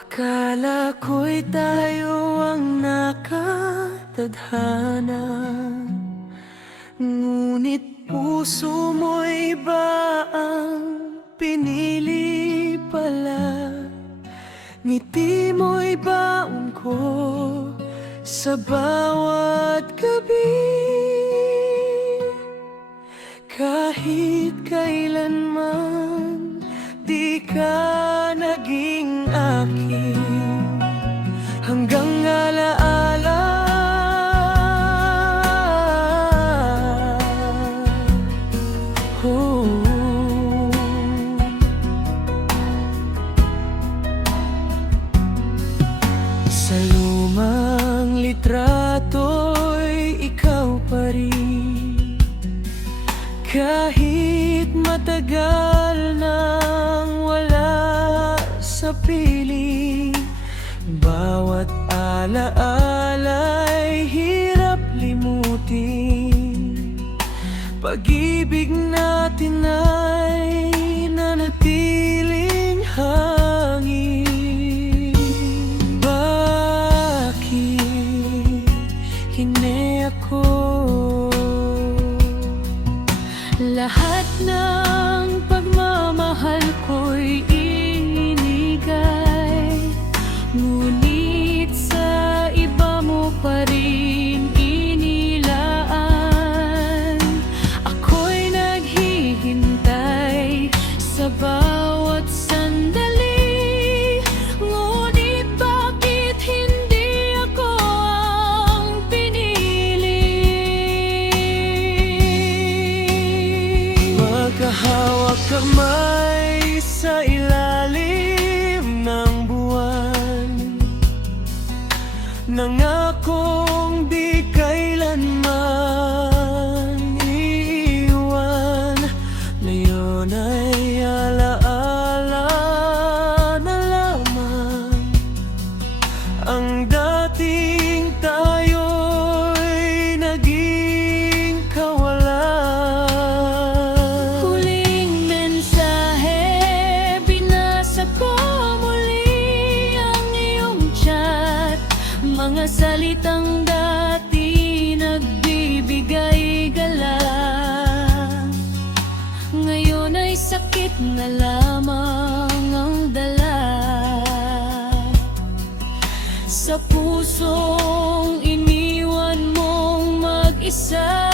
Akala ko'y tayo ang nakatadhana, ngunit puso mo'y iba ang pinili pala. Ngiti mo'y baon ko sa bawat gabi, kahit kailanman di ka naging akin, hanggang alaala. Oh. Sa lumang litrato'y ikaw pa rin, kahit matagal nang wala sa piling. Bawat alaala'y hirap limutin, pag-ibig natin ay nanatiling hangin. Bakit hindi ako lahat ng pagmamahal ko'y inigay, ngunit sa iba mo pa rin inilaan? Ako'y naghihintay sa bawat sandali, ngunit bakit hindi ako ang pinili? Magkahawak kamay sa ilalim ng buwan, nangakong di kailanman iiwan. Ngayon ay alaala na lamang ang dating tayo'y naging kawalan. Huling mensahe, binasa ko muli ang iyong chat, mga salitang dati nagbibigay galang, ngayon ay sakit na lamang ang dala sa pusong iniwan mong mag-isa.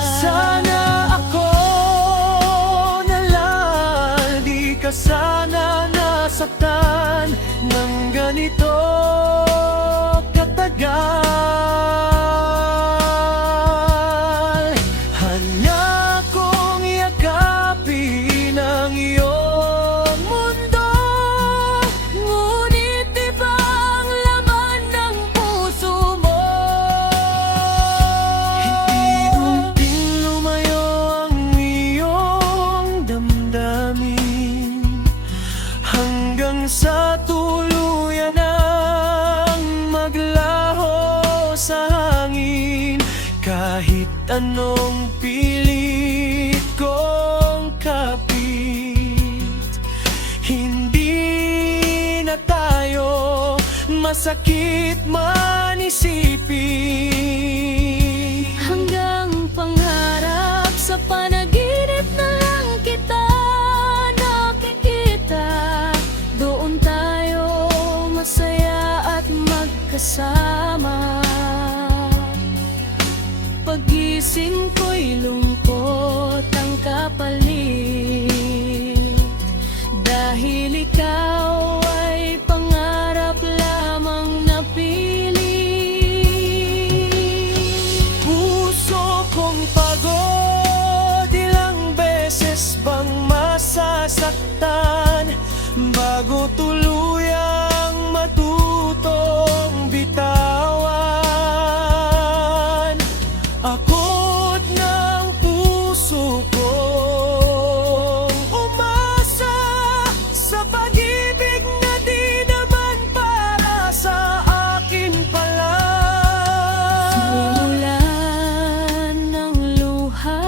Sana ako na lang, di ka sana nasaktan ng ganito katagal. Hanya kong yakapin ang iyong mundo, ngunit iba ang laman ng puso mo. Hindi unting lumayo ang iyong damdamin, hanggang sa tuluyan ang maglaho sa hangin. Kahit anong pilit kong kapit, hindi na tayo masakit man isipin. Hanggang pangarap sa panaginip na lang kita nakikita, doon tayo masaya at magkasama. Pagising ko'y lungkot ang kapalit, dahil ikaw ay pangarap lamang napili. Puso kong pagod, ilang beses bang masasaktan bago tuluyang matutong bitawan? Akot ng puso kong umasa sa pag-ibig na di naman para sa akin pala. Sumulan ng luha,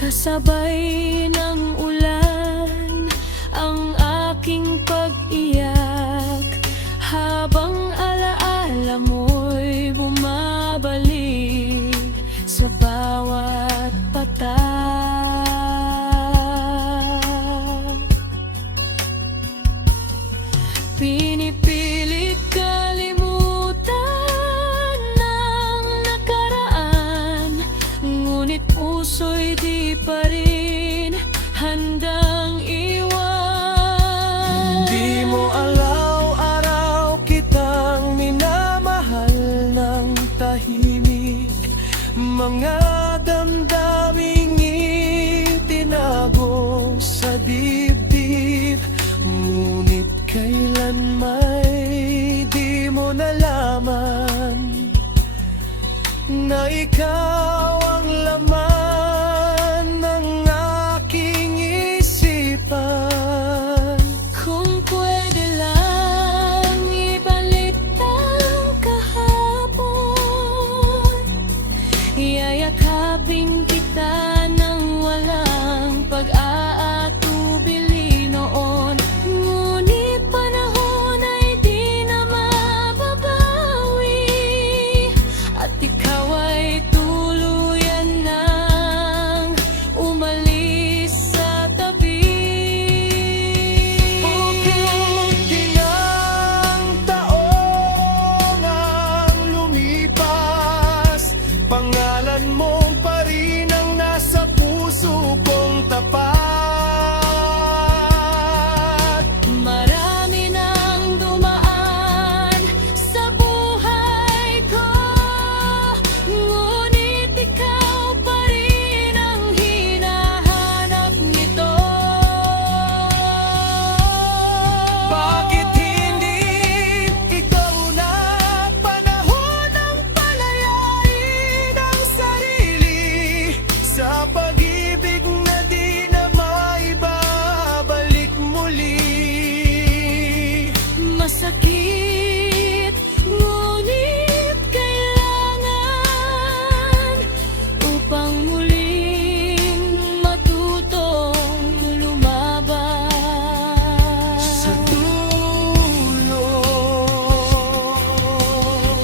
Kasabay ng ulan ang aking pag-iyak, habang alaala mo'y bumabalik sa bawat patak. Pinipilit kalimutan ng nakaraan, ngunit puso'y di pa rin handang iwan. Di mo araw-araw kitang minamahal ng tahimik, mga damdaming itinago sa dibdib. Ngunit kailan may di mo nalaman na ikaw ang laman ng aking isipan. Kung pwede lang ibalik ang kahapon, yayakapin kita ng walang pag-aatubili noon. Ngunit panahon ay di na mababawi, at ikaw ay tuluyan nang umalis sa tabi. Buti ng taong ang lumipas, pangalan mo pa rin ang nasa puso kong tapat. Marami nang dumaan sa buhay ko, ngunit ikaw pa rin ang hinahanap nito. Bakit hindi ikaw na panahon ng palayain ang sarili sa pag-ibig na di na maibabalik muli? Masakit, ngunit kailangan upang muling matutong lumaban. Sa dulo,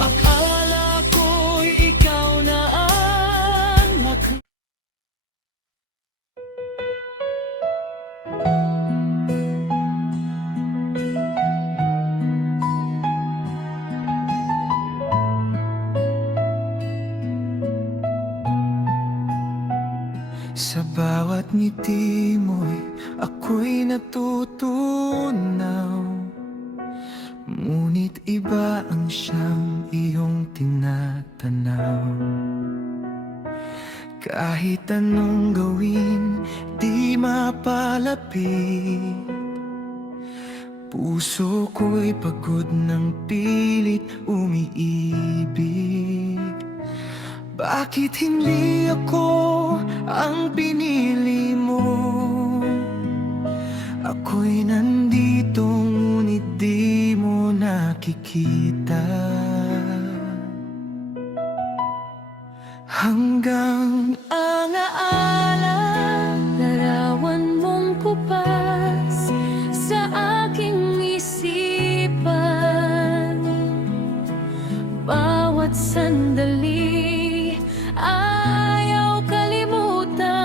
akala ko'y ikaw na ang Sa bawat ngiti mo'y ako'y natutunaw, ngunit iba ang siyang iyong tinatanaw. Kahit anong gawin, di mapalapit. Puso ko'y pagod ng pilit umiibig. Bakit hindi ako ang pinili mo? Ako'y nandito ngunit di mo nakikita. Hanggang Ang aala, larawan mong kupas sa aking isipan. Bawat sandali ayaw kalimutan.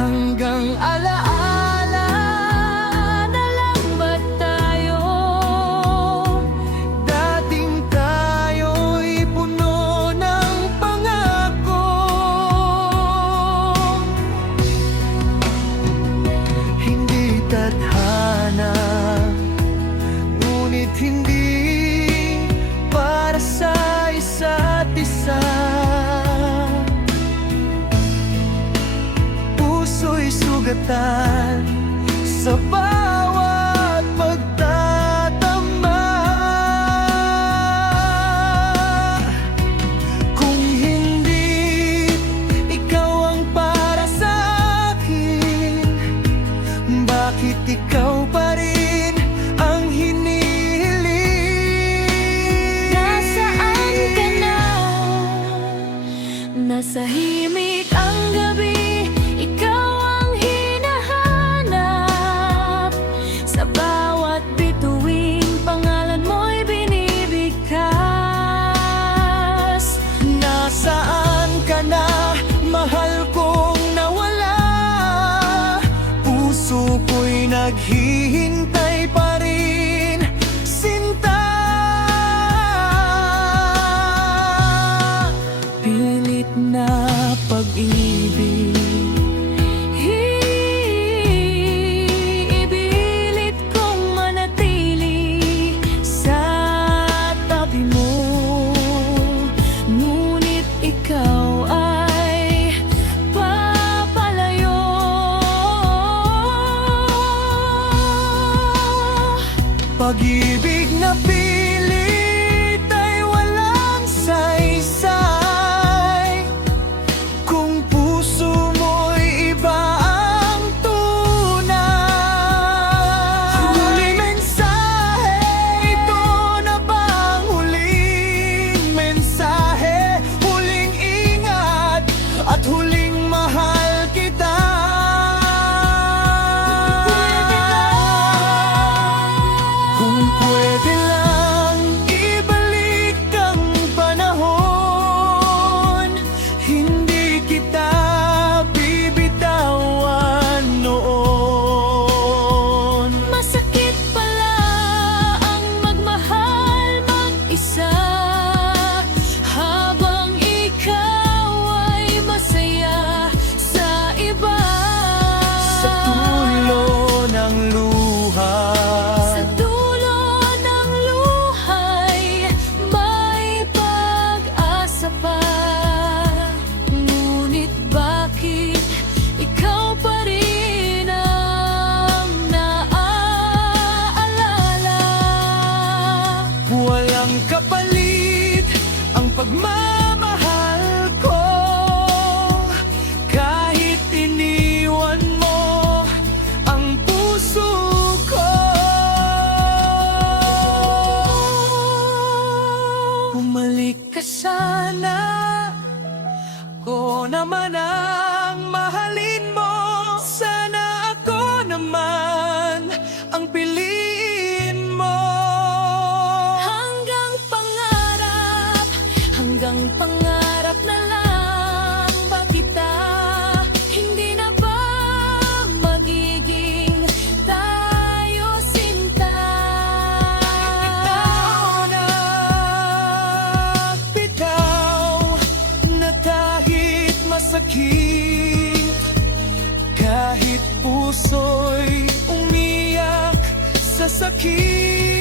hanggang alaala Na lang ba tayo? dating tayo'y puno ng pangako. Hindi tadhana, ngunit hindi para sa isa't isa. Puso'y sugatan sa bawat pagtatama. Kung hindi ikaw ang para sa akin, bakit ikaw pa rin ang hinihiling? Nasaan ka na? Nasa naman ang mahalin mo. Sana ako naman ang piliin mo. Hanggang pangarap na lang ba kita? Hindi na ba magiging tayo sinta? Bitaw na kahit masakit, kahit puso'y umiyak sa sakit.